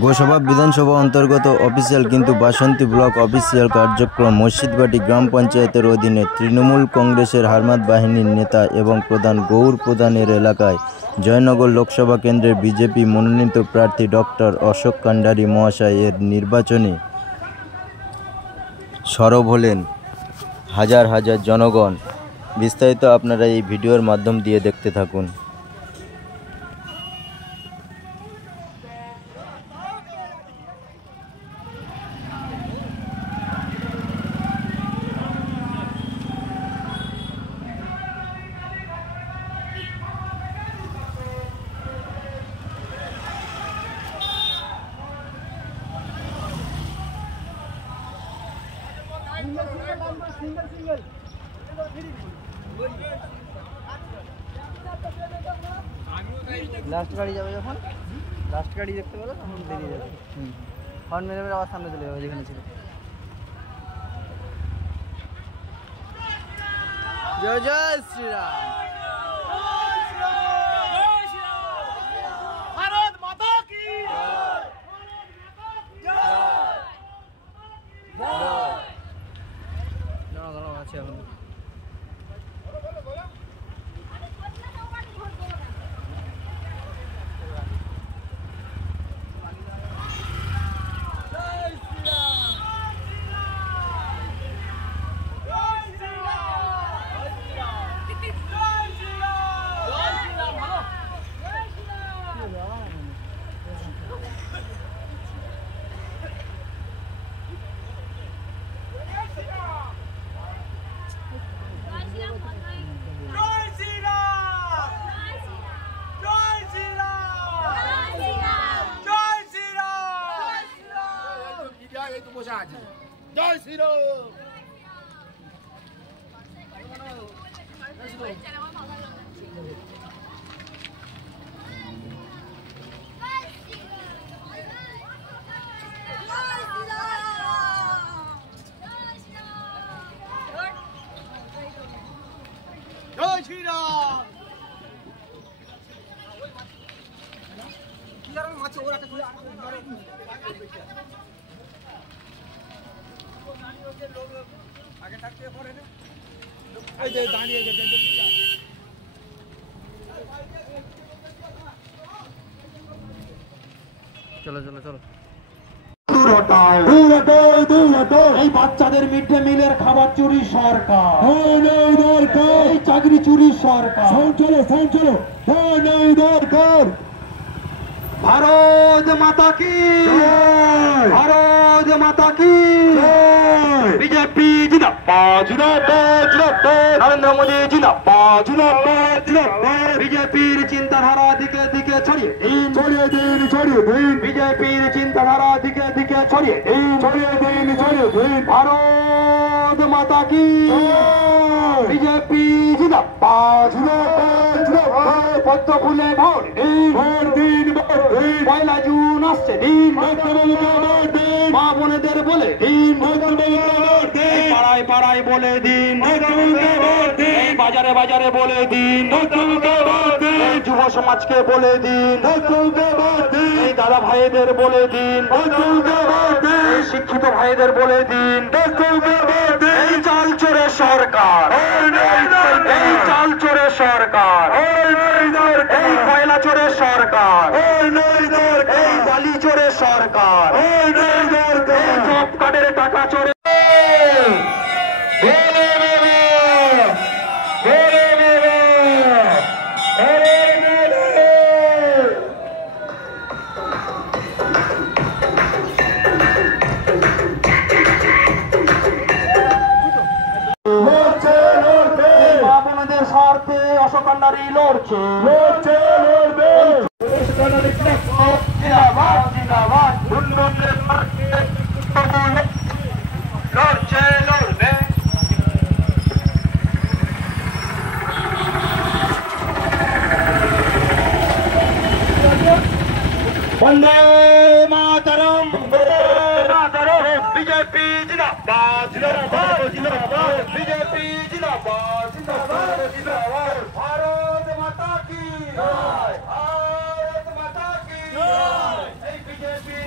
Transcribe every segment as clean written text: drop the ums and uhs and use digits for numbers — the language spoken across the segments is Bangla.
গোসাবা বিধানসভা অন্তর্গত অফিসিয়াল কিন্তু বাসন্তী ব্লক অফিসিয়াল কার্যক্রম মসজিদবাটি গ্রাম পঞ্চায়েতের অধীনে তৃণমূল কংগ্রেসের হারমাত বাহিনীর নেতা এবং প্রধান গৌর প্রধানের এলাকায় জয়নগর লোকসভা কেন্দ্রের বিজেপি মনোনীত প্রার্থী ডক্টর অশোক কান্ডারি মহাশয় এর নির্বাচনে সরব হলেন হাজার হাজার জনগণ। বিস্তারিত আপনারা এই ভিডিওর মাধ্যম দিয়ে দেখতে থাকুন। লাস্ট গাড়ি যাবে যখন লাস্ট গাড়ি দেখতে পেলো তখন বেরিয়ে যাবে। হর্ন মেরে মেরে আবার সামনে চলে যাবে যেখানে ছিল। জয় জয় শ্রীরাম। ভারত মাতা কি জনগণ আছে এখন। জয় শ্রীরাম। জয় শ্রীরাম। আগে থাকতে পরে না এই যে দাঁড়িয়ে গেছে। চলো চলো চলো এই বাচ্চাদের মিড ডে মিলের খাবার চুরি সরকার, এই চাকরি চুরি সরকার। দরকার ভারত মাতা কি, ভারত মাতা কি। বিজেপি জিন্দাবাদ, নরেন্দ্র মোদী জিন্দাবাদ। বিজেপির চিন্তাধারা দিকে দিকে ছড়িয়ে দিন, বিজেপির চিন্তাধারা দিকে দিকে ছড়িয়ে দিন। ভারত মাতা কি, বিজেপি জিন্দাবাদ। পদ্ম ফুলে ভোট দিন, পয়লা জুন আসছে দিন, মা বোনেদের বলে দিন, পাড়ায় পাড়ায় বলে দিন, বাজারে বাজারে বলে দিন, যুব সমাজকে বলে দিন, দাদা ভাইদের বলে দিন, শিক্ষিত ভাইদের বলে দিন। এই চাল চোরে সরকার, এই চাল চোরে সরকার, এই কয়লা চোরে সরকার, এই বালি চোরে সরকার, এই জব কার্ডের টাকা চোরে। স্বার্থে অশোক কান্ডারি লড়ছে, লড়বে। বন্দে মাতরম, বিজেপি জিন্দাবাদ, বিজেপি জিন্দাবাদ। ভারত মাতা কি, ভারত মাতা কি। এই বিজেপি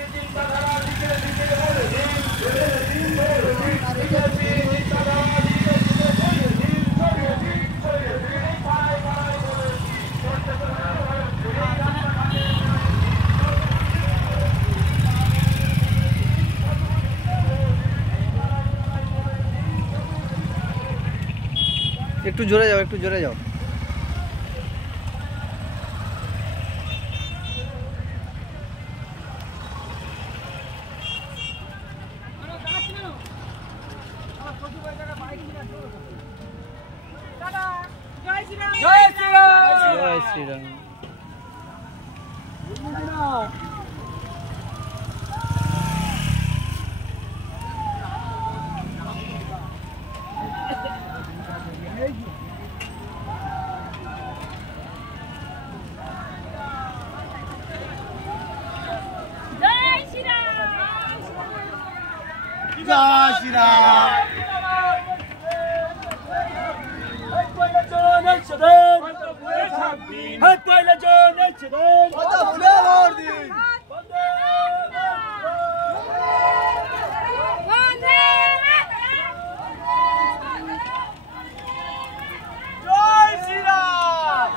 একটু জোরে যাও, একটু জোরে যাও। জয় শ্রীরাম। জয় শ্রীরাম। জয় শ্রীরাম। পয়লা জন একশদিন, হাত পয়লা জন একশদিন, বন্দে জয় শ্রীরাম।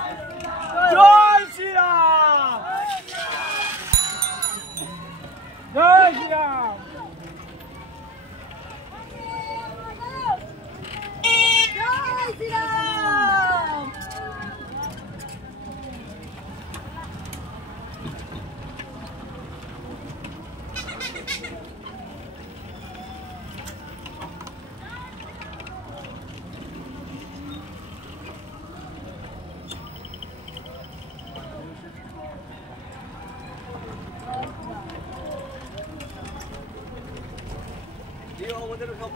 জয় শ্রীরাম। জয় শ্রীরাম। আমাদের সব